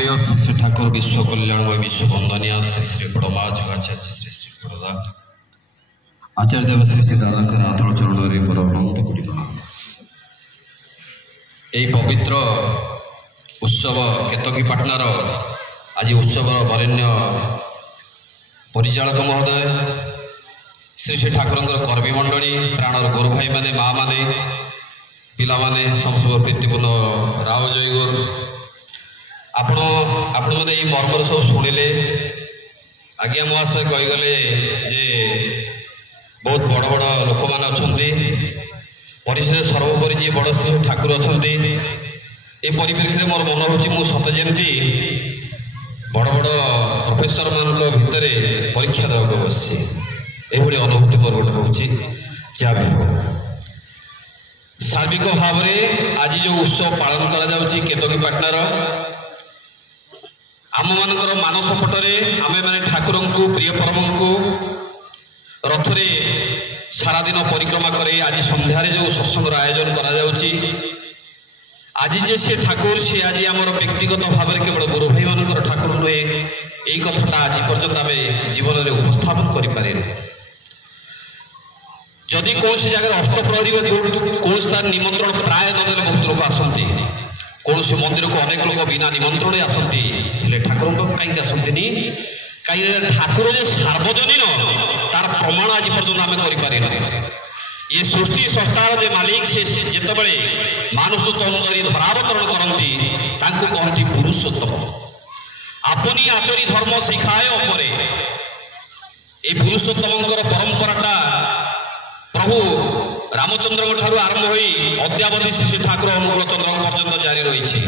प्रेममय श्री श्री ठाकुर विश्व कल्याणमय विश्व वंदनीय श्री श्री बड़मा जोगाचार्य श्री श्री बड़दा आचार्य देव श्री श्री दादा आतल चरण परमानंद कोटि यही पवित्र उत्सव केतकीपाटनार आज उत्सव वरेण्य परिचालक महोदय श्री श्री ठाकुर कर्मी मंडली प्राणर गुरु भाई माने माँ माने पिला माने सब प्रीतिपूर्ण राव जयगुर आपण मैंने ये मर्मर सब शुणिले आज्ञा महाशय कहीगले जे बहुत बड़ बड़ लोक मैंने अच्छा परिषद सर्वोपरि जी बड़ श्री ठाकुर अच्छा ये परिप्रेक्षी मोर मन हो सत जमी बड़ बड़ प्रोफेसर मान भितर परीक्षा देवाक बस ये अनुभूति मोर गोटे हो जहाँ भी हो सार्विक भाव में आज जो उत्सव पालन करा केतकीपाटनार आम मानकर मानस पटरे आमे माने ठाकुर को प्रिय परम को रथरे सारा दिन परिक्रमा करे आज संध्यारे जो सत्संगर आयोजन करा जाउची आज जे से ठाकुर से आज आमर व्यक्तिगत भाव में केवल गुरु भाई मानकर ठाकुर नुहे यही कथा आज पर्यंत आम जीवन में उपस्थापन करें जदि कौन जगह अष्टप्रहरी कौन तार निमंत्रण प्राय नदेले बहुत लोग आसती कौन से मंदिर को अनेक लोग बिना निमंत्रण आसती ठाकुर कहीं आसती कहीं ठाकुर जे सार्वजनीन तार प्रमाण आज पर्यटन आम कर ये सृष्टि संस्थार जे मालिक से जितेबले मानुष तन धरी धरावतरण करती कहती पुरुषोत्तम आपनी आचरी धर्म शिखाए अपरे ये पुरुषोत्तम परंपराटा प्रभु रामचंद्र ठार आरंभ हो अद्यावधि श्री ठाकुर अनुकूल चंद्र पर्यटन जारी रही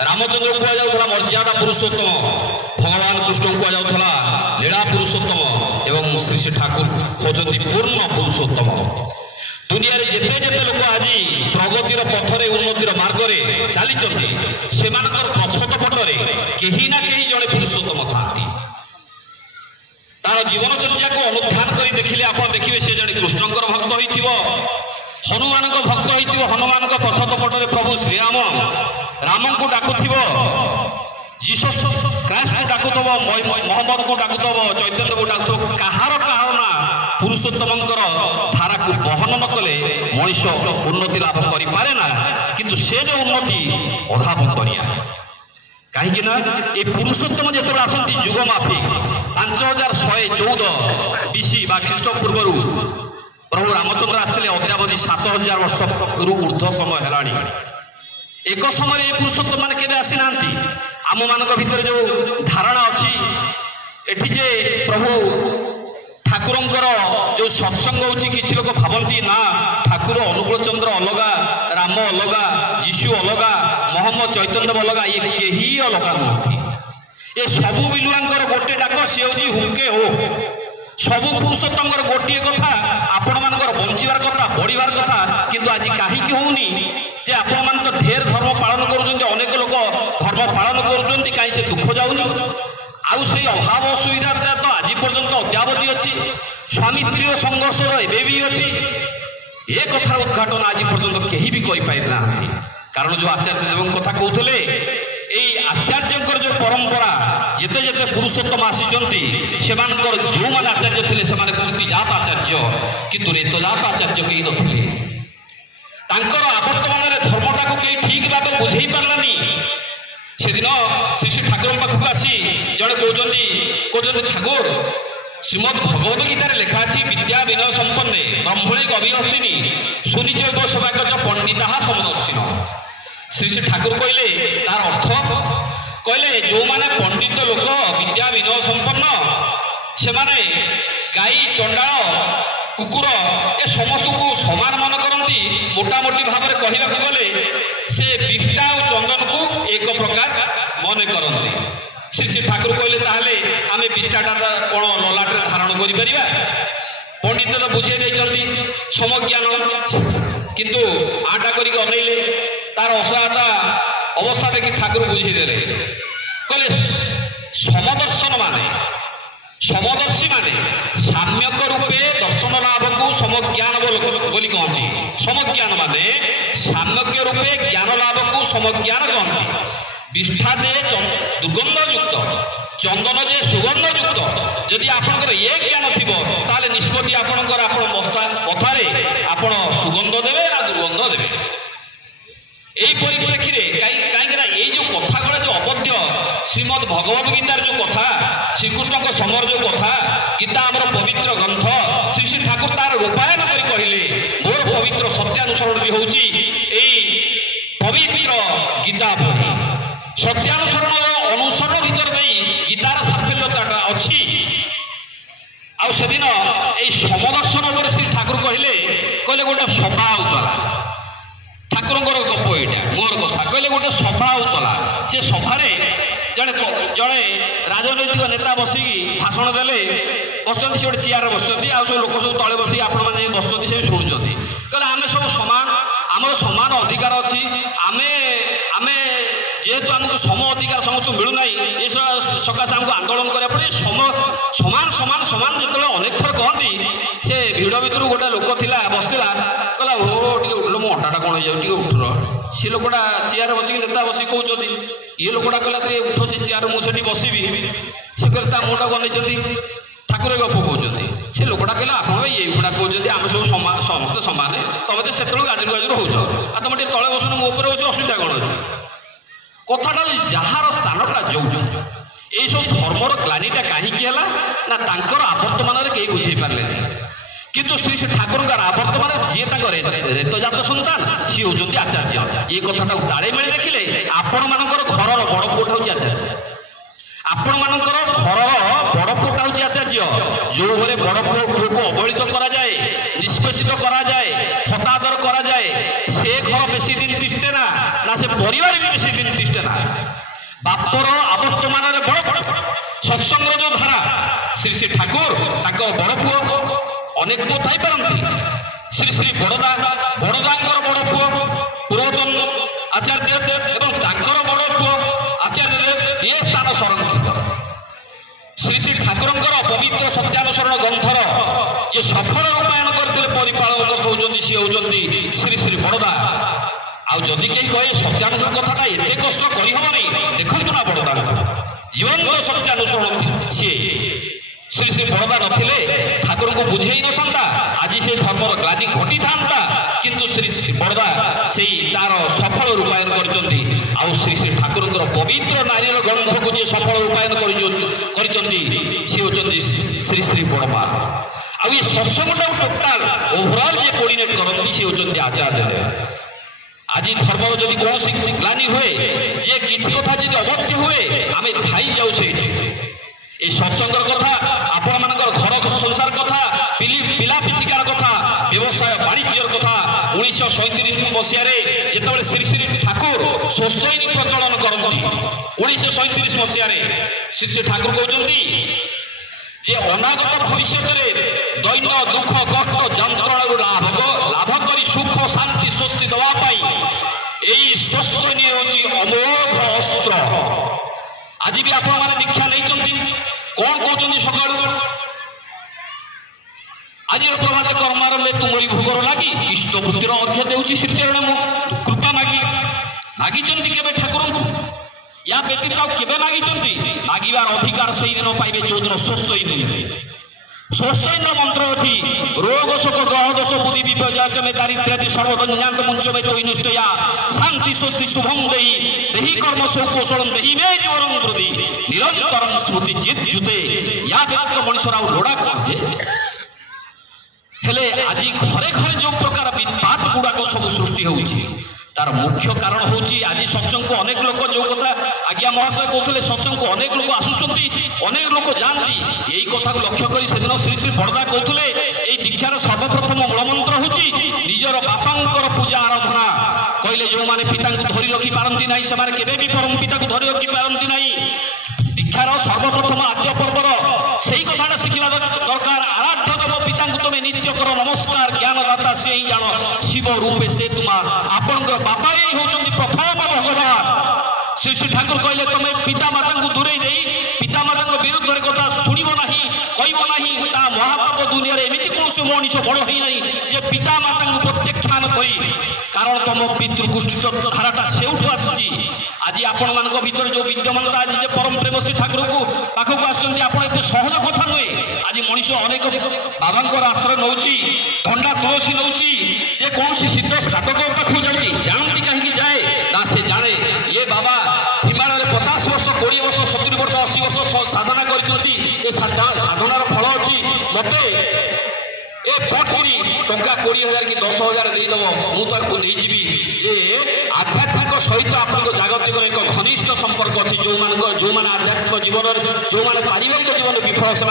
रामचंद्र कहुला मर्यादा पुरुषोत्तम भगवान कृष्ण कहुला लीला पुरुषोत्तम एवं श्री श्री ठाकुर होती पूर्ण पुरुषोत्तम दुनिया रे जेते जेते लोक आज प्रगतिर पथरे उन्नतिर मार्ग में चली से पछत पटरे कहीं ना कहीं जड़े पुरुषोत्तम था तार जीवनचर्या को अनुध्यान कर देखिले आप देखिए से जड़े कृष्णकर भक्त हो हनुमान भक्त हो हनुमान पछत पटरे प्रभु श्रीराम राम को डाकुव जीसस क्राइस्ट को डाकुव मोहम्मद को डाकुव चैतन्य को डाकुव कहार ना पुरुषोत्तम धारा को बहन न कले मनीष उन्नति लाभ करें ना किंतु से जो उन्नति अधा बंदरिया कहीं ये पुरुषोत्तम जिते आसती जुग माफिक 5114 BC बा ख्रीष्ट पूर्व प्रभु रामचंद्र आसते अद्यावधि 7000 वर्ष ऊर्ध्व समय है एक समय पुरुषोत्तम मान के आसी ना आम मान भर जो धारणा अच्छी जे प्रभु ठाकुरंकर जो सत्संग होची किसी लोग भावती ना ठाकुर अनुकूल चंद्र अलगा राम अलगा जीशु अलगा मोहम्मद चैतन्य अलगा ये कहीं अलगा नुहति ये सबू बिलुआंकर गोटे डाक सी हूँ हुके हो सबू पुरुषोत्तम गोटे कथा आपण मानकर बंचार कथा बढ़िबार कथा किंतु आज कहीं होनी जे आपण मान तो ढेर धर्म पालन कर अनेक लोग धर्म पालन कर कहीं से दुख जाऊनी आउ से अभाव असुविधा तो आज पर्यंत अद्यावधि अच्छी स्वामी स्त्री संघर्ष एवं भी अच्छी ये कथार उद्घाटन आज पर्यंत कहीं भी करना कारण जो आचार्य देव कथा कहते आचार्य जो परंपरा जिते जिते पुरुषोत्तम आसी से जो मैंने आचार्य थे से कृतिजात आचार्य किंतु रेतजात आचार्य कहीं नथिले आवर्तमान धर्मटा को कहीं ठीक भाव बुझे पारानी से दिन श्री श्री ठाकुर पाखक आसी जड़े कहते ठाकुर श्रीमद भगवद गीतार लिखा अच्छी विद्या विनय संपन्ने ब्रह्मणी कविहस्तिनी सुनिचय सौभाग्य पंडिता समदर्शिन श्री श्री ठाकुर कहले तार अर्थ कहले जो माने पंडित लोक विद्या विनय संपन्न से माने गाई चंडाल कुकुर ए समस्त को समान मन करती मोटामोटी भाव में कहवाक गले से विष्टा और चंदन को एक प्रकार मन करते श्री श्री ठाकुर कहले ताहले आमे विष्टाटा कौन ललाटे धारण कर पंडित तो बुझे नहीं समज्ञान किंतु आटा करके अनैले तार असहायता अवस्था देखी ठाकुर बुझेदे कहले समदर्शन माने समदर्शी माने साम्यक रूपे दर्शन लाभ को समज्ञान बोली कहती समज्ञान माने साम्यक रूपे ज्ञान लाभ को समज्ञान कहती ବିଷ୍ଠା ଯେ ଦୁର୍ଗନ୍ଧଯୁକ୍ତ, ଚନ୍ଦନ ଯେ ସୁଗନ୍ଧଯୁକ୍ତ। ଯଦି ଆପଣଙ୍କର ଏ ଜ୍ଞାନ ଥିବ ତାହେଲେ ନିଷ୍ପତ୍ତି ଆପଣଙ୍କର ଆପଣ କଥାରେ ଆପଣ ସୁଗନ୍ଧ ଦେବେ ନା ଦୁର୍ଗନ୍ଧ ଦେବେ। এই পরিপ্রেক্ষীরে কাইকিনা এই যে কথাগুলো যে অবধ্য শ্রীমদ ভগবত গীতার যে কথা, শ্রীকৃষ্ণଙ୍କ সমর যে কথা, গীতা আমার পবিত্র গ্রন্থ, শ্রী শ্রী ঠাকুর তার রূপায়ণ করে কহিলে মোর পবিত্র সত্যানুসরণটি হচ্ছে এই পবিত্র গীতা বই। সত্যানুসরণ অনুসরণ ভিতর দেই গীতার সাফল্যতাটা অছি। ଆଉ ସେଦିନ এই ସମଦର୍ଶନ ଉପରେ ଶ୍ରୀ ଠାକୁର କହିଲେ ଗୋଟେ ସଭା ହଉଥିଲା। ଠାକୁରଙ୍କର ଗପ ଏଇଟା, ମୋର କଥା। କହିଲେ ଗୋଟେ ସଭା ହଉଥିଲା, ସେ ସଭାରେ ଜଣେ ରାଜନୈତିକ ନେତା ବସିକି ଭାଷଣ ଦେଲେ। ବସିଛନ୍ତି, ସେ ଗୋଟେ ଚେୟାରରେ ବସିଛନ୍ତି, ଆଉ ସବୁ ଲୋକ ସବୁ ତଳେ ବସିକି ଆପଣମାନେ ଯାଇ ବସିଛନ୍ତି, ସେ ଶୁଣୁଛନ୍ତି। କହିଲେ ଆମେ ସବୁ ସମାନ, ଆମର ସମାନ ଅଧିକାର ଅଛି। ଆମେ ଯେହେତୁ ଆମକୁ ସମ ଅଧିକାର ସମସ୍ତଙ୍କୁ ମିଳୁନାହିଁ, ଏ ସକାଶେ ଆମକୁ ଆନ୍ଦୋଳନ କରିବା ପଡ଼େ। ସମାନ ସମାନ ସମାନ ଯେତେବେଳେ ଅନେକ ଥର କହନ୍ତି, ସେ ଭିଡ଼ ଭିତରୁ ଗୋଟେ ଲୋକ ଥିଲା ବସିଥିଲା, କହିଲା ଓ ଟିକେ ଉଠିଲ, ମୋ ଅଣ୍ଟାଟା କ'ଣ ହେଇଯାଉଛି, ଟିକେ ଉଠୁର। ସେ ଲୋକଟା ଚେୟାରରେ ବସିକି ନେତା ବସିକି କହୁଛନ୍ତି, ଇଏ ଲୋକଟା କହିଲା ଟିକେ ଉଠ ସେ ଚେୟାର, ମୁଁ ସେଠି ବସିବି। ସେ କହିଲେ ତା ମୁଣ୍ଡ ବନେଇଛନ୍ତି, ଠାକୁର ଗପ କହୁଛନ୍ତି। ସେ ଲୋକଟା କହିଲା ଆପଣ ଏଇଗୁଡ଼ା କହୁଛନ୍ତି, ଆମେ ସବୁ ସମସ୍ତେ ସମାନ, ତମେ ତ ସେତେବେଳକୁ ଗାଜର ଗାଜର ହଉଛ, ଆଉ ତମେ ଟିକେ ତଳେ ବସୁନ, ମୋ ଉପରେ ବସି ଅସୁବିଧା କ'ଣ ଅଛି। কথাটা যাহার স্থানটা যোଉଠି, এইসব ধর্মর গ্লানিটা কাহিকি হেলা না তাঙ্কর আবর্তমাନରେ কেହି বুঝাই পারলেনি। কিন্তু শ্রী শ্রী ঠাকুরঙ্কর আবর্তমানে যিয়ে তাঙ্কর রেতজাত সন্তান সিଏ ହେଉଛନ୍ତି ଆଚାର୍ଯ୍ୟ। এই কথাটাକୁ ତାଳେ ମିଳି ଦେଖିଲେ ଆପଣମାନଙ୍କର ଘରର ବଡ଼ ପୁଅଟା ହେଉଛି ଆଚାର୍ଯ୍ୟ। ଆପଣମାନଙ୍କର ଘରର ବଡ଼ ପୁଅଟା ହେଉଛି ଆଚାର୍ଯ୍ୟ। ଯେଉଁ ଘରେ ବଡ଼ ପୁଅକୁ ଅବହେଳିତ କରାଯାଏ, ନିଷ୍ପେଷିତ କରାଯାଏ, ହତାଦର କରାଯାଏ, ସେ ଘର ବେଶୀ ଦିନ ତିଷ୍ଠେ ନା, ନା ସେ ପରିବାର ବି ବେଶୀ ଦିନ ତିଷ୍ଠେ ନା। ବାପର ଆବର୍ତ୍ତମାନରେ ବଡ଼ ସତ୍ସଙ୍ଗର ଯେଉଁ ଧାରା, ଶ୍ରୀ ଶ୍ରୀ ଠାକୁର ତାଙ୍କ ବଡ଼ ପୁଅ, ଅନେକ ପୁଅ ଥାଇପାରନ୍ତି। ଶ୍ରୀ ଶ୍ରୀ ବଡ଼ଦାଙ୍କର ବଡ଼ ପୁଅ ପୁରାତନ ଆଚାର୍ଯ୍ୟ ଏବଂ ତାଙ୍କର ବଡ଼ ପୁଅ ଆଚାର୍ଯ୍ୟ ଏ ସ୍ଥାନ ସଂରକ୍ଷିତ। ଶ୍ରୀ ଶ୍ରୀ ଠାକୁରଙ୍କର ପବିତ୍ର ସତ୍ୟାନୁସରଣ ଗ୍ରନ୍ଥର ଯେ ସଫଳ ରୂପାୟନ କରିଥିଲେ ପରିପାଳକ ହେଉଛନ୍ତି, ସିଏ ହେଉଛନ୍ତି ଶ୍ରୀ ଶ୍ରୀ ବଡ଼ଦା। ଆଉ ଯଦି କେହି କହେ ସତ୍ୟାନୁସରଣ କଥାଟା ଏତେ କଷ୍ଟ କରିହେବନି, ଦେଖନ୍ତୁ ନା ବଡ଼ଦାଙ୍କ ଜୀବନ୍ତ ସତ୍ୟାନୁସରଣ ସିଏ। ଶ୍ରୀ ଶ୍ରୀ ବଡ଼ଦା ନଥିଲେ ଠାକୁରଙ୍କୁ ବୁଝେଇ ନଥାନ୍ତା, ଆଜି ସେ ଧର୍ମର ଗ୍ଲାନି ଘଟିଥାନ୍ତା। କିନ୍ତୁ ଶ୍ରୀ ଶ୍ରୀ ବଡ଼ଦା ସେଇ ତାର ସଫଳ ରୂପାୟନ କରିଛନ୍ତି। ଆଉ ଶ୍ରୀ ଶ୍ରୀ ଠାକୁରଙ୍କର ପବିତ୍ର ନାରୀର ଗ୍ରନ୍ଥକୁ ଯିଏ ସଫଳ ରୂପାୟନ କରିଛନ୍ତି ସେ ହେଉଛନ୍ତି ଶ୍ରୀ ଶ୍ରୀ ବଡ଼ମା। ଆଉ ଏ ସତ୍ସଙ୍ଗଟାକୁ ଟୋଟାଲ ଓଭରଅଲ୍ ଯିଏ କୋର୍ଡିନେଟ୍ କରନ୍ତି ସେ ହେଉଛନ୍ତି ଆଚାର୍ଯ୍ୟ। ଆଜି ଧର୍ମର ଯଦି କୌଣସି ଗ୍ଲାନି ହୁଏ, ଯେ କିଛି କଥା ଯଦି ଅବତ୍ୟ ହୁଏ, ଆମେ ଥାଇ ଯାଉ ସେଇଠି। এই সৎসঙ্গর কথা, আপনার ঘর সংসার কথা, পিলা পিচিকার কথা, ব্যবসায় বাণিজ্যর কথা। 1937 মସିହାରେ যেতবে শ্রী শ্রী ঠাকুর স্বস্ত্যৈনী প্রচলন করতে, 1937 মସିহাରେ শ্রী শ্রী ঠাকুর কৌଛନ୍ତି যে অনাগত ভবিষ্যতের দৈন্য দুঃখ কষ্ট যন্ত্রণার লাভ করে সুখ শান্তি স্বস্তি দেওয়া পাই এই স্বস্ত্যৈনী হচ্ছে অমোঘ অস্ত্র। আজ বি আপনার দীক্ষা নেইଛନ୍ତି, কଣ କହୁଛନ୍ତି ସକାଳୁ? ଆଜିର ପ୍ରଭାତ କର୍ମାରମ୍ଭେ ତୁମଳି ଭୋଗର ଲାଗି ଇଷ୍ଟବୃତ୍ତିର ଅର୍ଘ୍ୟ ଦେଉଛି ଶ୍ରୀଚରଣ ମୁଁ କୃପା ମାଗିଛନ୍ତି କେବେ ଠାକୁରଙ୍କୁ? ୟା ବ୍ୟତୀତ ଆଉ କେବେ ମାଗିଛନ୍ତି? ମାଗିବାର ଅଧିକାର ସେଇଦିନ ପାଇବେ ଯେଉଁଦିନ ସ୍ୱସ୍ତୈନ୍ୟ ମନ୍ତ୍ର ଅଛି। ରୋଗ ଶୋକ ଗ୍ରହ ଦୋଷ ବୁଦ୍ଧି ବିପର୍ଯ୍ୟୟ ଦାରିଦ୍ର୍ୟାଦି ସର୍ବଦଞ୍ଜାନ୍ତ ମୁଞ୍ଚମେ ତৈ ନିଷ୍ଠୟା ଶାନ୍ତି ସ୍ୱସ୍ତି ଶୁଭଂ ଦେଇ ଦେହି କର୍ମ ସୌପୋଷଣ ଦେହି ମେ ଜୀବନ ହୃଦି ନିରନ୍ତରଂ ସ୍ମୃତି ଜିତ୍ ଜୁତେ। ୟା ବ୍ୟତୀତ ମଣିଷର ଆଉ ଲୋଡ଼ା କ'ଣ ଯେ? ହେଲେ ଆଜି ଘରେ ଘରେ ଯେଉଁ ପ୍ରକାର ବିପାତ ଗୁଡ଼ାକ ସବୁ ସୃଷ୍ଟି ହେଉଛି, ତାର ମୁଖ୍ୟ କାରଣ ହେଉଛି ଆଜି ସତ୍ସଙ୍ଗକୁ ଅନେକ ଲୋକ, ଯେଉଁ କଥା ଆଜ୍ଞା ମହାଶୟ କହୁଥିଲେ, ସତ୍ସଙ୍ଗକୁ ଅନେକ ଲୋକ ଆସୁଛନ୍ତି, ଅନେକ ଲୋକ ଯାଆନ୍ତି। ଏଇ କଥାକୁ ଲକ୍ଷ୍ୟ କରି ସେଦିନ ଶ୍ରୀ ଶ୍ରୀ ବଡ଼ଦା କହୁଥିଲେ ଏଇ ଦୀକ୍ଷାର ସର୍ବପ୍ରଥମ ମୂଳମନ୍ତ୍ର ହେଉଛି ନିଜର ବାପାଙ୍କର ପୂଜା ଆରାଧନା। କହିଲେ ଯେଉଁମାନେ ପିତାଙ୍କୁ ଧରି ରଖି ପାରନ୍ତି ନାହିଁ, ସେମାନେ କେବେ ବି ପରମ ପିତାକୁ ଧରି ରଖି ପାରନ୍ତି ନାହିଁ। ଦୀକ୍ଷାର ସର୍ବପ୍ରଥମ ଆଦ୍ୟ ପର୍ବର ସେଇ କଥାଟା ଶିଖିବା ଦରକାର। ଆରାଧ୍ୟ ଦେବ ପିତାଙ୍କୁ ତମେ ନିତ୍ୟ କର ନମସ୍କାର, ଜ୍ଞାନଦାତା ସେ ହିଁ ଜାଣ, ଶିବ ରୂପେ ସେ ତୁମାର। ଆପଣଙ୍କର ବାପା ହିଁ ହେଉଛନ୍ତି ପ୍ରଥମ ଭଗବାନ। ଶ୍ରୀ ଶ୍ରୀ ଠାକୁର କହିଲେ ତମେ ପିତାମାତାଙ୍କୁ ଦୂରେଇ ଦେଇ ପିତାମାତାଙ୍କ ବିରୁଦ୍ଧରେ କଥା ଶୁଣିବ ନାହିଁ, କହିବ ନାହିଁ। ତା ମହାପାପ ଦୁନିଆରେ ଏମିତି କୌଣସି ମଣିଷ ବଡ଼ ହେଇନାହିଁ ଯେ ପିତାମାତାଙ୍କୁ ପ୍ରତ୍ୟାଖ୍ୟାନ କରି, କାରଣ ତମ ପିତୃଗୋଷ୍ଠୀ ଧାରାଟା ସେଉଠୁ ଆସିଛି। ଆଜି आपण मानक भितर जो विद्यमानता आज जे परम प्रेम श्री ठाकुर को पाखक आसुचंती आपण एते सहज कथा नुहे आज मनीष अनेक बाबांकर आश्रय नौची ठंडा तुलसी नौची जे कौन सी सिद्ध साधक पाखक जाउची जानती कहीं जाए ना से जाने ये बाबा हिमालय 50 वर्ष 20 वर्ष 70 वर्ष 80 वर्ष साधना करछंती ए साधनार फल अछि मते ए पटकिरी टंका 20,000 कि 10,000 देदेव मुझे नहीं जी जे आध्यात्मिक सहित आपको जागतिक एक घनिष्ठ संपर्क अच्छी जो मैंने आध्यात्मिक जीवन जो मैंने पारिवारिक जीवन विफल से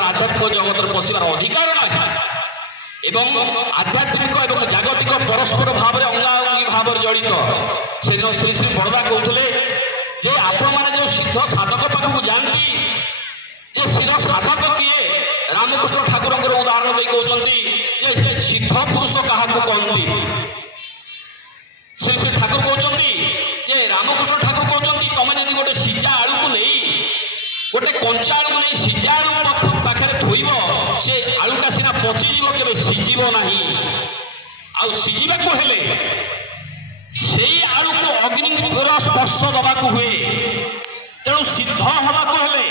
आध्यात्मिक जगत पशिबार अधिकार ना एवं आध्यात्मिक एवं जागतिक परस्पर भाव अंगाअंगी भाव जड़ित से दिन श्री श्री बड़दा कहते जे आपण मैंने जो सिद्ध साधक पाखक जाती जे सिद्ध साधक किए रामकृष्ण ठाकुर उदाहरण कहते सिद्ध पुरुष क्या कहती श्री श्री ठाकुर कहते जे रामकृष्ण ठाकुर कहते तुम जब गोटे सीजा आलू को नहीं गोटे कंचा आलू को नहीं सीजा आलू पाखे थोब से आलूटा सीना पचिज के सीझब ना सीझा हेले से आलू को अग्निर स्पर्श दवाक हुए तेणु सिद्ध हवाक हेले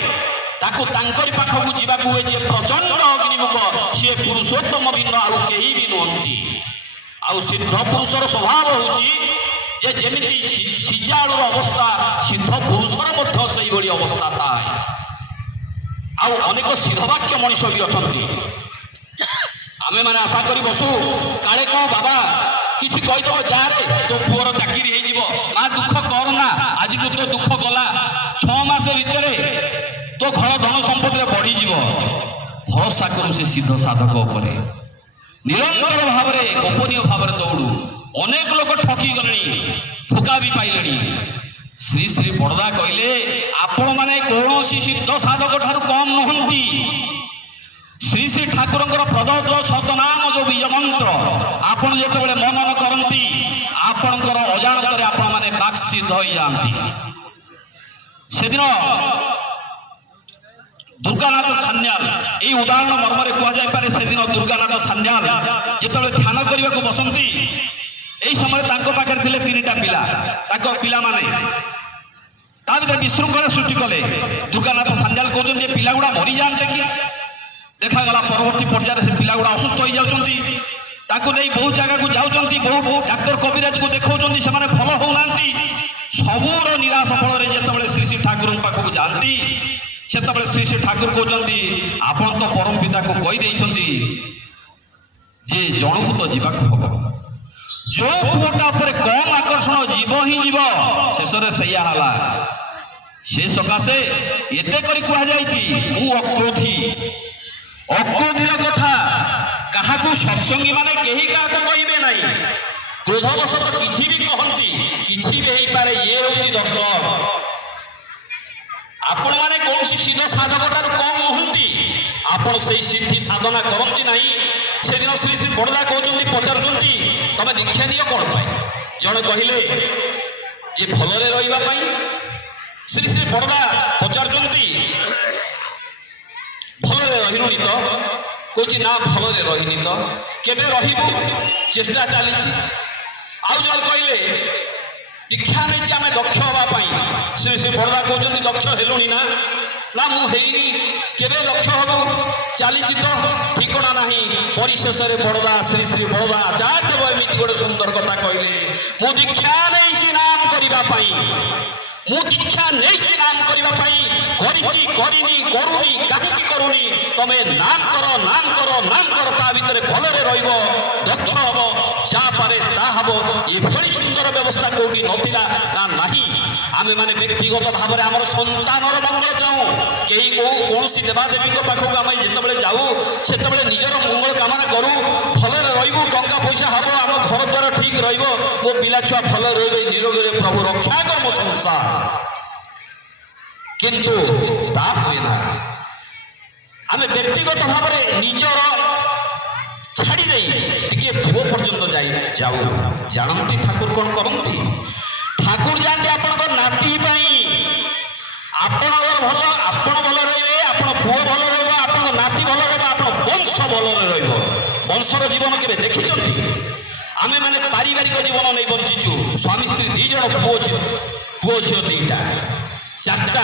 तांकरी पाखक जावाक हुए जे प्रचंड अग्निमुख सी पुरुषोत्तम भिन्न आउ कहीं भी नुहति आउ सिद्ध पुरुषर स्वभाव होची जेमिति सीजा आलूर अवस्था सिद्ध पुरुषर मध्य से ही अवस्था थाए आउ अनेक सिद्धवाक्य मनीष भी अच्छा आमे माने आशा करी बसु काले कौन बाबा किसी कहीदेव जारे तो पुअर चाकरी हो माँ दुख करना आज तो दुख गला 6 मास भितर तो घर धन संपत्ति बढ़ीज भरोसा करू से सिद्ध साधक उपर निरंतर भाव में गोपनीय भाव में दौड़ू अनेक लोग ठकी गले ठोका भी पाइले श्री श्री बड़दा कहले आपण माने कौन सिद्ध साधक ठार कम नुहति श्री श्री ठाकुर प्रदत्त सतनाम जो बीज मंत्र आपण जो मनन करती आपणकर अजाणत आपण मैंने बाक्सिद्ध हो जाती से दिन दुर्गानाथ सान्याल ये उदाहरण मर्म कहुपे से दिन दुर्गानाथ सान्याल जो ध्यान करने को बसती यही समय पाखे थे 3टा पिला पिला ता भर विशृंखला सृष्टि कले दुर्गानाथ सान्याल कहते पिला गुड़ा मरी जाते कि देखागला परवर्ती पर्यायर से पिला गुड़ा असुस्थ हो जाती नहीं बहुत जगह को जाऊँच बहुत डाक्तर कविराज को देखा से भल होना सबूर निराश फल जो श्री श्री ठाकुर पाखक जाती से श्री श्री ठाकुर कहते आपण तो परम पिता को कहीदे जे जन को तो जावाक हम जो पुओटा पर कम आकर्षण जीव ही जीव शेष से से सकाशे एत कर कहुई अक्रोधी अक्रोधीर कथा क्या सत्संगी माने कहीं क्या कहे ना क्रोधवश किसी भी कहती किसी भी हो पारे ये हूँ दर्शक आपण मैंने कौन सी सिद्ध साधक ठार कम नुहति आपण से सिद्धि साधना करती ना से दिन श्री श्री बड़दा कहते पचारुंट तुम दीक्षा नियो कौन पाई जड़े कहले जे भलरे रही श्री श्री बड़दा पचारुंट भलरे रही तो कौच ना भलरे रही तो केबे रहिबु चेष्टा चली आउ जल कहले दीक्षा नहीं आम दक्ष हाँपाई श्री श्री बड़दा कहते दक्ष हेलुणी ना ना मुझे केबे दक्ष हबु चली तो ठिकना ना परिशेष बड़दा श्री श्री बड़दा आचार्य एमती गोटे सुंदर कथा कहले मु दीक्षा नहीं नाम करने मु दीक्षा नहीं नाम करने कहीं करूनी तमें नाम कर ता भीतर भलरे रहिबो दक्ष हम जहाँ पारे ता हम ये सुंदर व्यवस्था कौटी नथिला ना नहीं आमे माने व्यक्तिगत भाव में आम संतानर मंगल चाहूँ कहीं कौन देवादेवी पाखक आम जिते जाऊ से निजर मंगल कामना करूँ भलरे रही टंका पैसा हम आम घर द्वार ठीक रही मो पिला छुआ भल रही निरोग प्रभु रक्षा कर मो संसार किंतु ता हुए ना आम व्यक्तिगत भाव में निजर छाड़ी टे पूर्व पर्यंत जाऊ जानती ठाकुर कौन करती ठाकुर जानते आप नाती आपण भल रे आप पुओ भल रहा नाती भल रहा वंश भल रंशर जीवन के देखी आमे माने पारिवारिक जीवन नहीं बंचीचु स्वामी स्त्री 2 जन पुओ झील 2टा 4टा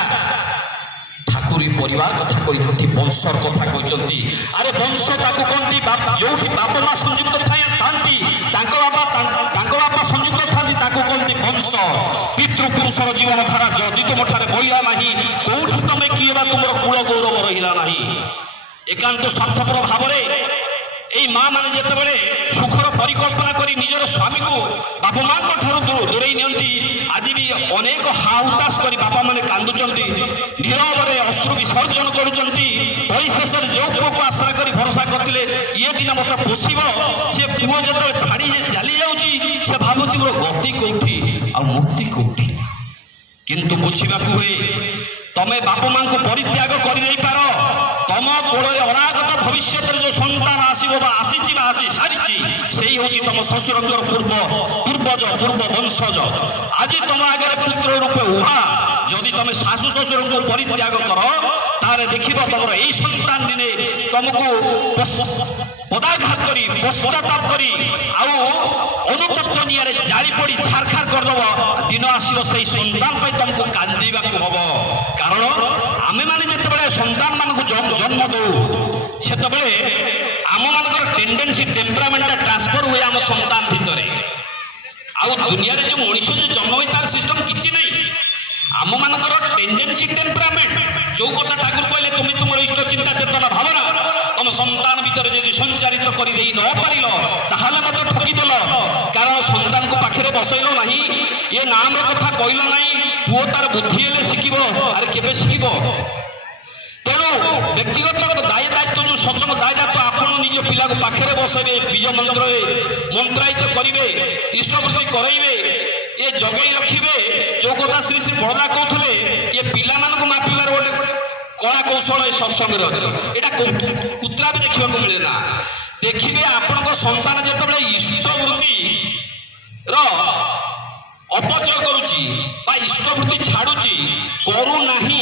ठाकुरी परिवार कथा कहते वंशर कथा कहते अरे वंश ताकू कहती जो बाप माँ संयुक्त बापा संयुक्त था कहते वंश पितृपुरुषर जीवन धारा जदि तुम ठारे बहिला ना कौटी तुम किए तुम कूल गौरव रहा ना एकांत स्वार्थपर भाव এই মা মানে যেতবে সুখর পরিকল্পনা করে নিজের স্বামী কো বাপা মা ঠার দূরেই নিয়ন্তি আজি বি অনেক হাউতাস করে বাপা মানে কান্দুচন্তি নীরবরে অশ্রু বিসর্জন করুচন্তি পরিশেষে যে পুଅକୁ আশ্রয় করে ভরসা করলে ইয়ে দিন মতো পোষিব সে পুଅ যেতবে ছাড়ি চালি যাচ্ছি সে ভাবুছি মোর গতি কোউঠি আর মুক্তি কোউঠি কিন্তু বুঝিବାକୁ ହୁଏ तमे बाप माँ को परित्याग कर तम कोल अनागत भविष्य जो सन्तान आसो आसी सारी से हूँ तुम शशुर पूर्वज पूर्व वंशज आज तुम आगे पुत्र रूपे उहा जदि तुम शाशु शशुर को परित्याग कर तारे देख तुम यही सन्तान दिने तुमको पदाघात कर पश्चाताप कर अनुतप्त निआरे जारी पड़ी छारखार करदेव दिन आसो से सन्तान तुमको कांदा हम कारण आमे माने जेतेबेले सन्तान मानकु जन्म दो सेतेबेले आम मानकर टेंडेंसी टेम्परामेंट ट्रांसफर हुए आम सन्तान भितरे आउ दुनिया रे जो मनुष्य जो जन्म होई तार सिस्टम किछि नै आम मानकर टेंडेंसी टेम्परामेंट जो कथा ठाकुर कहले तुम तुम इष्ट चिंता चेतना भावना तुम सन्तान भितर यदि संचारित कर दे न पारिल ताहाले मते ठकी देल कारण सन्तान को पाखरे बसैलो नाही ये नाम कथा कहलो नाही पुओ तार बुद्धि हेले शिखिब आरे केबे शिखिब तेणु व्यक्तिगत दाय दायित्व जो सत्संग दाय दायित्व आपण निज पिला को पाखरे बसैबे बीज मंत्र मंत्रायित करिवे इष्टवृत्ति करइबे ये जगै रखिबे जो कथा श्री श्री बड़दा कहथले ये पिला मान को मापिबार गोटे कला कौशल ए सत्संग रे अछि एटा कुत्रा भी देखिबा को मिले ना देखिबे आपण को संतान जेतबे इष्टवृत्ति रो अपचय करुची बा इष्टवृत्ति छाड़ुची करू नाही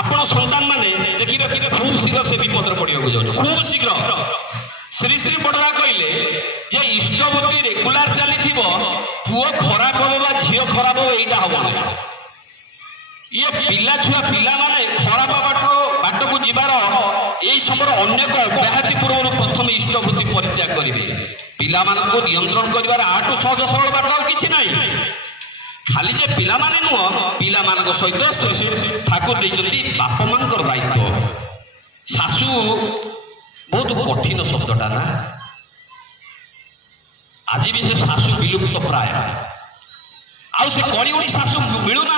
आपण संतान माने देखिबे खूब शीघ्र से विपद पड़िया जाऊँ खूब शीघ्र श्री श्री बड़दा कहले जे इष्टवृत्ति रेगुलार चली पुओ खराब हम बा झील खराब हम यहीटा हम ना ये पिला छुआ पिला माने खराब बाट को जीवार यही समय अनेक अव्याहति पूर्व प्रथम इष्टवृत्ति परित्याग करेंगे पिला को नियंत्रण कर आठू सहज सरल बाट किसी ना खाली जे पिला माने नुह पिला मान सहित श्री श्री ठाकुर देइचंती बाप मां दायित्व शाशु बहुत कठिन शब्दटा ना आज भी से शाशु विलुप्त प्राय आउ से कड़ी उड़ी शाशु मिलूना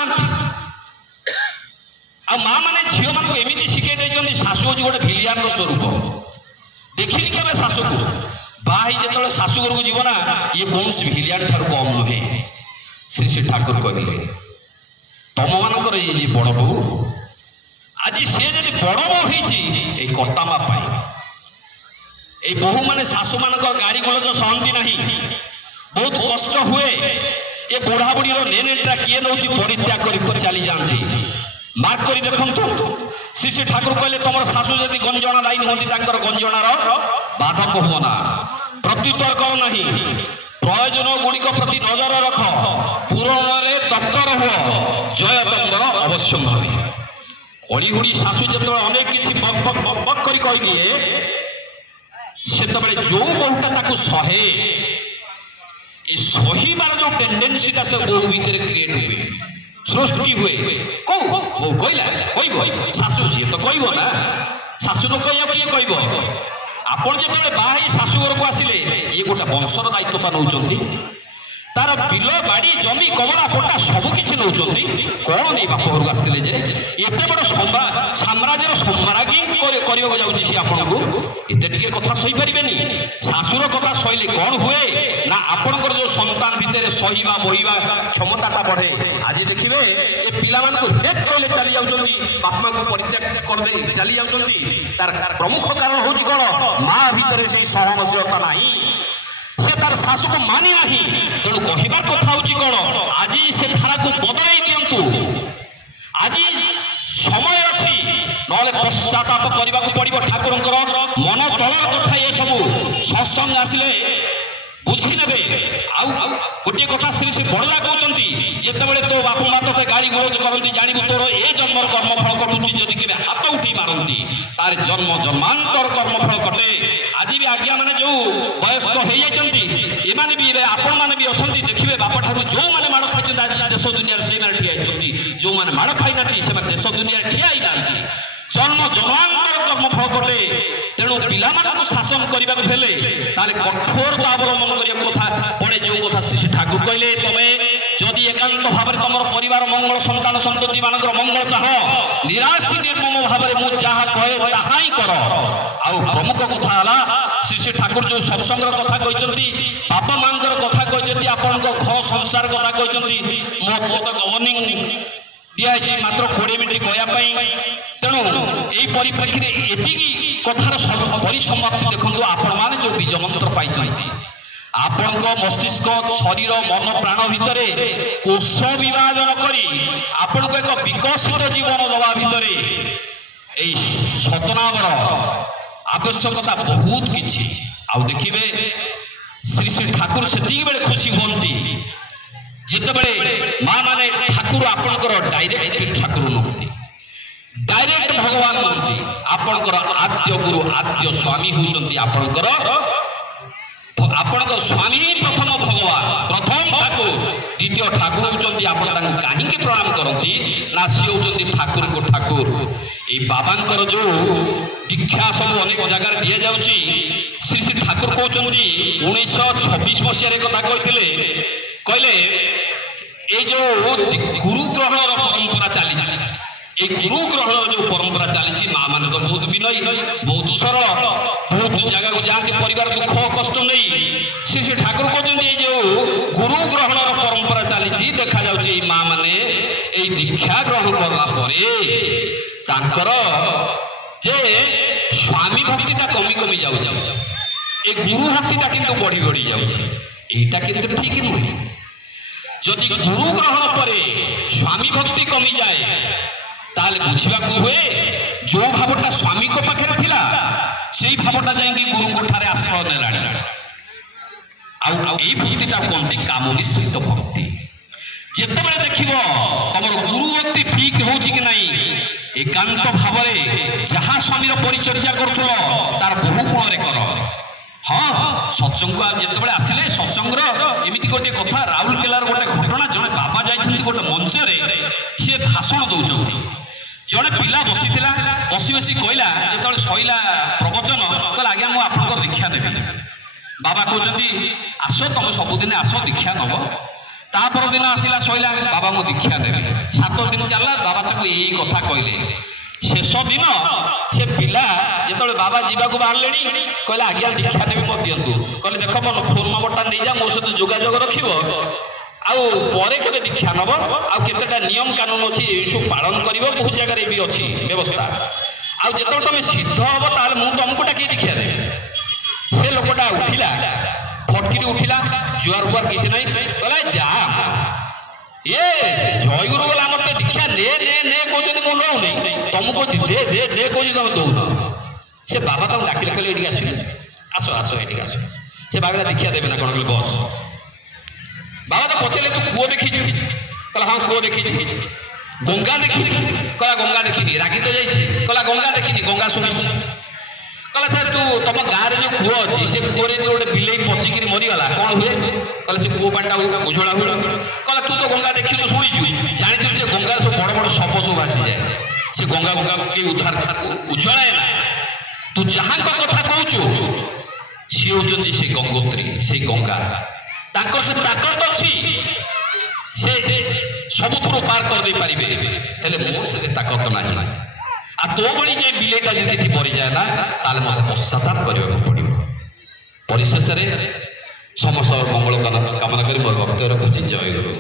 आ माँ मैंने झील मान एमती शिखे देते शाशु हूँ गोटे भिलियान स्वरूप देखिनी के शाशु को बाई जो शाशु घर को जीव ना ये कौन सी भिलियान ठार कम नुहे श्री श्री ठाकुर कहले तम मानकर ये बड़ बो आज सी जब बड़ बो होती कर्ता माँ ये बहु मैंने शाशु मान गाड़ी गोलज सहती ना बहुत कष्ट हुए ये बुढ़ा बुढ़ी नेनेटा किए नौ परित्याग कर चली जाती मार्क कर देखु श्री श्री ठाकुर कहले तुम शाशु जदि गंजना दायी नुहति गंजनार बाधक हुआ ना प्रत्युत्तर कर नहीं प्रयोजन गुड़िक प्रति नजर रख पूरण में तत्पर हुआ जय तंबर अवश्य भावी कड़ी हुड़ी शाशु जो अनेक किसी बक बक बक बक कर कहीदिए से जो बहुटा सहे सहीबार जो टेंडेन्सीटा से बहु भीतर क्रिएट हुए सृष्टि हुए कौ बहु कहला कह शाशु जी तो कह ना शाशु न कह किए कह आपण जो बाहर शाशु घर को आसिले ये गोटे वंशर दायित्व पा नौ तार बिल बाड़ी जमी कमला पट्टा सबकि नौ कौन नहीं बाप घर को आसते एत बड़ साम्राज्यर सम्राज्ञी करने जाऊँगी सी आपन को एत टे कथा सही पारे शाशुर कथा सहीले कौन हुए ना आपणकर जो सन्तान भितर सहीवा बहिवा क्षमताटा बढ़े आज देखिए ये पिला हेट कहले चली जाऊँगी बापा को परित्याग करदे चली जाऊँगी तार प्रमुख कारण हूँ कौन माँ भितर से सहनशीलता ना से तार शाशु को मानी ना तेणु कहबार कथा हूँ कौन आज से धारा को बदलाई दिंतु आज समय अच्छी ना पश्चाताप करने को पड़ो ठाकुर मन तलर कथा ये सब सत्संग आसिले ବୁଝି ନେବେ। ଆଉ ଗୋଟିଏ କଥା ଶ୍ରୀ ଶ୍ରୀ ବଡ଼ଦା କହୁଛନ୍ତି, ଯେତେବେଳେ ତୋ ବାପା ମା ତୋତେ ଗାଳି ଗୁଳଜ କରନ୍ତି, ଜାଣିବୁ ତୋର ଏ ଜନ୍ମର କର୍ମଫଳ କଟୁଛି। ଯଦି କେବେ ହାତ ଉଠେଇ ମାରନ୍ତି ତାର ଜନ୍ମ ଜନ୍ମାନ୍ତର କର୍ମଫଳ କଟେ। ଆଜି ବି ଆଜ୍ଞା ମାନେ ଯୋଉ ବୟସ୍କ ହେଇଯାଇଛନ୍ତି, ଏମାନେ ବି ଏବେ ଆପଣମାନେ ବି ଅଛନ୍ତି, ଦେଖିବେ ବାପଠାରୁ ଯୋଉମାନେ ମାଡ଼ ଖାଇଛନ୍ତି ଆଜି ଦେଶ ଦୁନିଆରେ ସେଇମାନେ ଠିଆ ହେଇଛନ୍ତି। ଯୋଉମାନେ ମାଡ଼ ଖାଇନାହାନ୍ତି ସେମାନେ ଦେଶ ଦୁନିଆରେ ଠିଆ ହେଇନାହାନ୍ତି। ଜନ୍ମ ଜନ୍ମାନ୍ତର କର୍ମଫଳ କଟେ। ତେଣୁ ପିଲାମାନଙ୍କୁ ଶାସନ କରିବାକୁ ହେଲେ ତାହେଲେ କଠୋରତା ଅବଲମ୍ବନ କରିବାକୁ କଥା ପଡ଼େ। ଯେଉଁ କଥା ଶ୍ରୀ ଠାକୁର କହିଲେ, ତମେ ଯଦି ଏକାନ୍ତ ଭାବରେ ତମର ପରିବାର ମଙ୍ଗଳ, ସନ୍ତାନ ସନ୍ତତି ମାନଙ୍କର ମଙ୍ଗଳ ଚାହ, ନିରାଶୀ ନିର୍ମମ ଭାବରେ ମୁଁ ଯାହା କହେ ତାହା ହିଁ କର। ଆଉ ପ୍ରମୁଖ କଥା ହେଲା ଶ୍ରୀ ଠାକୁର ଯେଉଁ ସତ୍ସଙ୍ଗର କଥା କହିଛନ୍ତି, ବାପା ମାଙ୍କର କଥା କହିଛନ୍ତି, ଆପଣଙ୍କ ଘର ସଂସାର କଥା କହିଛନ୍ତି। ମୋ ଗଭର୍ଣ୍ଣିଂ ଦିଆଯାଇଛି ମାତ୍ର 20 ମିନିଟ୍ କହିବା ପାଇଁ। ତେଣୁ ଏହି ପରିପ୍ରେକ୍ଷୀରେ ଏତିକି କଥାର ପରିସମାପ୍ତି ଦେଖନ୍ତୁ। ଆପଣମାନେ ଯେଉଁ ବୀଜ ମନ୍ତ୍ର ପାଇଛନ୍ତି, ଆପଣଙ୍କ ମସ୍ତିଷ୍କ, ଶରୀର, ମନ, ପ୍ରାଣ ଭିତରେ କୋଷ ବିଭାଜନ କରି ଆପଣଙ୍କୁ ଏକ ବିକଶିତ ଜୀବନ ଦେବା ଭିତରେ এই ସତନାମର ଆବଶ୍ୟକତା ବହୁତ କିଛି। ଆଉ ଦେଖିବେ ଶ୍ରୀ ଶ୍ରୀ ଠାକୁର ସେତିକି ବେଳେ ଖୁସି ହୁଅନ୍ତି ଯେତେବେଳେ ମା ମାନେ ଠାକୁର ଆପଣଙ୍କର ଡାଇରେକ୍ଟ ଠାକୁର ନୁହନ୍ତି, ଡାଇରେକ୍ଟ ଭଗବାନ ନୁହନ୍ତି। ଆପଣଙ୍କର ଆଦ୍ୟ ଗୁରୁ, ଆଦ୍ୟ ସ୍ୱାମୀ ହେଉଛନ୍ତି ଆପଣଙ୍କର ସ୍ୱାମୀ ହିଁ ପ୍ରଥମ ଭଗବାନ, ପ୍ରଥମ ଠାକୁର। ଦ୍ୱିତୀୟ ଠାକୁର ହେଉଛନ୍ତି, ଆପଣ ତାଙ୍କୁ କାହିଁକି ପ୍ରଣାମ କରନ୍ତି ନା ସିଏ ହେଉଛନ୍ତି ଠାକୁରଙ୍କ ଠାକୁର। এই ବାବାଙ୍କର ଯେଉଁ ଦୀକ୍ଷା ସବୁ ଅନେକ ଜାଗାରେ ଦିଆଯାଉଛି, ଶ୍ରୀ ଶ୍ରୀ ଠାକୁର କହୁଛନ୍ତି 1926 ମସିହାରେ କଥା କହିଥିଲେ, କହିଲେ এই ଯେଉଁ ଗୁରୁ ଗ୍ରହଣର ପରମ୍ପରା ଚାଲିଛି, এই ଗୁରୁ ଗ୍ରହଣର ଯେଉଁ ପରମ୍ପରା ଚାଲିଛି, ମା ମାନେ ତ ବହୁତ ବିନୟୀ, ବହୁତ ସରଳ, ବହୁତ ଜାଗାକୁ ଯାଆନ୍ତି ପରିବାର ଦୁଃଖ କଷ୍ଟ ନେଇ। ଶ୍ରୀ ଶ୍ରୀ ଠାକୁର କହୁଛନ୍ତି এই ଯେଉଁ ଗୁରୁ ଗ୍ରହଣର ପରମ୍ପରା ଚାଲିଛି, ଦେଖାଯାଉଛି এই ମା ମାନେ এই ଦୀକ୍ଷା ଗ୍ରହଣ କଲା ପରେ ତାଙ୍କର ଯେ ସ୍ୱାମୀ ଭକ୍ତିଟା କମି କମି ଯାଉଛି, ଏ ଗୁରୁ ଭକ୍ତିଟା କିନ୍ତୁ ବଢି ବଢି ଯାଉଛି। এইটা কিন্তু ঠিক ନୁହେଁ। ଯଦି ଗୁରୁ ଗ୍ରହଣ ପରେ ସ୍ୱାମୀ ଭକ୍ତି କମିଯାଏ ତାହେଲେ ବୁଝିବାକୁ ହୁଏ ଯେଉଁ ଭାବଟା ସ୍ୱାମୀଙ୍କ ପାଖରେ ଥିଲା ସେଇ ଭାବଟା ଯାଇକି ଗୁରୁଙ୍କ ଠାରେ ଆଶ୍ରୟ ନେଲାଣି। ଆଉ ଏଇ ଭକ୍ତିଟା କୁହନ୍ତି କାମ ମିଶ୍ରିତ ଭକ୍ତି। ଯେତେବେଳେ ଦେଖିବ ତମର ଗୁରୁ ଭକ୍ତି ଠିକ ହେଉଛି କି ନାହିଁ, ଏକାନ୍ତ ଭାବରେ ଯାହା ସ୍ୱାମୀର ପରିଚର୍ୟା କରୁଥିବ ତାର ବହୁ ଗୁଣରେ କର। ହଁ, ସତ୍ସଙ୍ଗ ଯେତେବେଳେ ଆସିଲେ ସତ୍ସଙ୍ଗର ଏମିତି ଗୋଟିଏ କଥା, ରାଉରକେଲାର ଗୋଟେ ଘଟଣା, ଜଣେ ବାବା ଯାଇଛନ୍ତି ଗୋଟେ ମଞ୍ଚରେ, ସିଏ ଭାଷଣ ଦଉଛନ୍ତି। ଜଣେ ପିଲା ବସିଥିଲା, ବସି ବସି କହିଲା, ଯେତେବେଳେ ସଇଲା ପ୍ରବଚନ, କହିଲା ଆଜ୍ଞା ମୁଁ ଆପଣଙ୍କର ଦୀକ୍ଷା ନେବି। ବାବା କହୁଛନ୍ତି ଆସ, ତମେ ସବୁଦିନ ଆସ ଦୀକ୍ଷା ନେବ। ତା ପରଦିନ ଆସିଲା, ସଇଲା, ବାବା ମୁଁ ଦୀକ୍ଷା ନେବି। 7 ଦିନ ଚାଲିଲା, ବାବା ତାକୁ ଏଇ କଥା କହିଲେ। ଶେଷ ଦିନ ସେ ପିଲା ଯେତେବେଳେ ବାବା ଯିବାକୁ ବାହାରିଲେଣି, କହିଲା ଆଜ୍ଞା ଦୀକ୍ଷା ନେବି ମୋତେ ଦିଅନ୍ତୁ। କହିଲେ ଦେଖ ମୋ ଫୋନ ନମ୍ବରଟା ନେଇଯା, ମୋ ସହିତ ଯୋଗାଯୋଗ ରଖିବ, ଆଉ ପରେ କେବେ ଦୀକ୍ଷା ନେବ, ଆଉ କେତେଟା ନିୟମ କାନୁନ ଅଛି ଏସବୁ ପାଳନ କରିବ, ବହୁତ ଜାଗାରେ ବି ଅଛି ବ୍ୟବସ୍ଥା। ଆଉ ଯେତେବେଳେ ତମେ ସିଦ୍ଧ ହବ ତାହେଲେ ମୁଁ ତମକୁ ଡାକି ଦୀକ୍ଷା ଦେବି। ସେ ଲୋକଟା ଉଠିଲା, ଫଟକିରି ଉଠିଲା, ଜୁଆର ଫୁଆର କିଛି ନାହିଁ, କହିଲା ଯା ଏ ଜୟଗୁରୁ ଗଲା ମତେ ଦୀକ୍ଷା ନେ ନେ ନେ କହୁଛନ୍ତି, ମୁଁ ନଉନି, ତମକୁ ଦେ ଦେ ଦେ କହୁଛି ତମେ ଦଉନ। ସେ ବାବା ତାଙ୍କୁ ଡାକିଲେ, କହିଲେ ଏଠିକି ଆସିଲେ, ଆସ ଆସ ଏଠିକି ଆସ। ସେ ବାବା ଦୀକ୍ଷା ଦେବେ ନା କ'ଣ, କହିଲେ ବସ୍। ବାବା ତ ପଚାରିଲେ ତୁ କୂଅ ଦେଖିଛୁ? କହିଲା ହଁ କୂଅ ଦେଖିଛି। ଗଙ୍ଗା ଦେଖିଛୁ? କହିଲା ଗଙ୍ଗା ଦେଖିନି। ରାଗି ତ ଯାଇଛି? କହିଲା ଗଙ୍ଗା ଦେଖିନି, ଗଙ୍ଗା ଶୁଣିଛି। କହିଲା ସାର୍ ତମ ଗାଁରେ ଯେଉଁ କୂଅ ଅଛି, ସେ କୂଅରେ ଯେଉଁ ଗୋଟେ ବିଲେଇ ପଚିକିରି ମରିଗଲା, କ'ଣ ହୁଏ? କହିଲେ ସେ କୂଅ ପାଣିଟା ଉଝଳା ହୁଏ। କହିଲା ତୁ ତ ଗଙ୍ଗା ଦେଖିଛୁ ଶୁଣିଛୁ, ଜାଣିଛୁ ସେ ଗଙ୍ଗାରେ ସବୁ ବଡ଼ ବଡ଼ ସପ ସବୁ ଭାସିଯାଏ, ସେ ଗଙ୍ଗା କେହି ଉଦ୍ଧାର ଉଝଳାଏ ନା। ତୁ ଯାହାଙ୍କ କଥା କହୁଛୁ ସିଏ ହେଉଛନ୍ତି ସେ ଗଙ୍ଗୋତ୍ରୀ, ସେଇ ଗଙ୍ଗା। ତାଙ୍କର ସେ ତାକତ ଅଛି, ସେ ସବୁଥିରୁ ପାର କରିଦେଇ ପାରିବେ, ହେଲେ ମୋର ସେ ତାକତ ନାହିଁ। ଆଉ ତୋ ଭଳି ଯେ ବିଲେଇଟା ଯଦି ମରିଯାଏ ନା, ତାହେଲେ ମୋତେ ପଶ୍ଚାତାପ କରିବାକୁ ପଡ଼ିବ। ପରିଶେଷରେ ସମସ୍ତଙ୍କର ମଙ୍ଗଳ କାମନା କରି ମୋର ବକ୍ତବ୍ୟ ରଖୁଛି। ଜୟ ଗୁରୁ।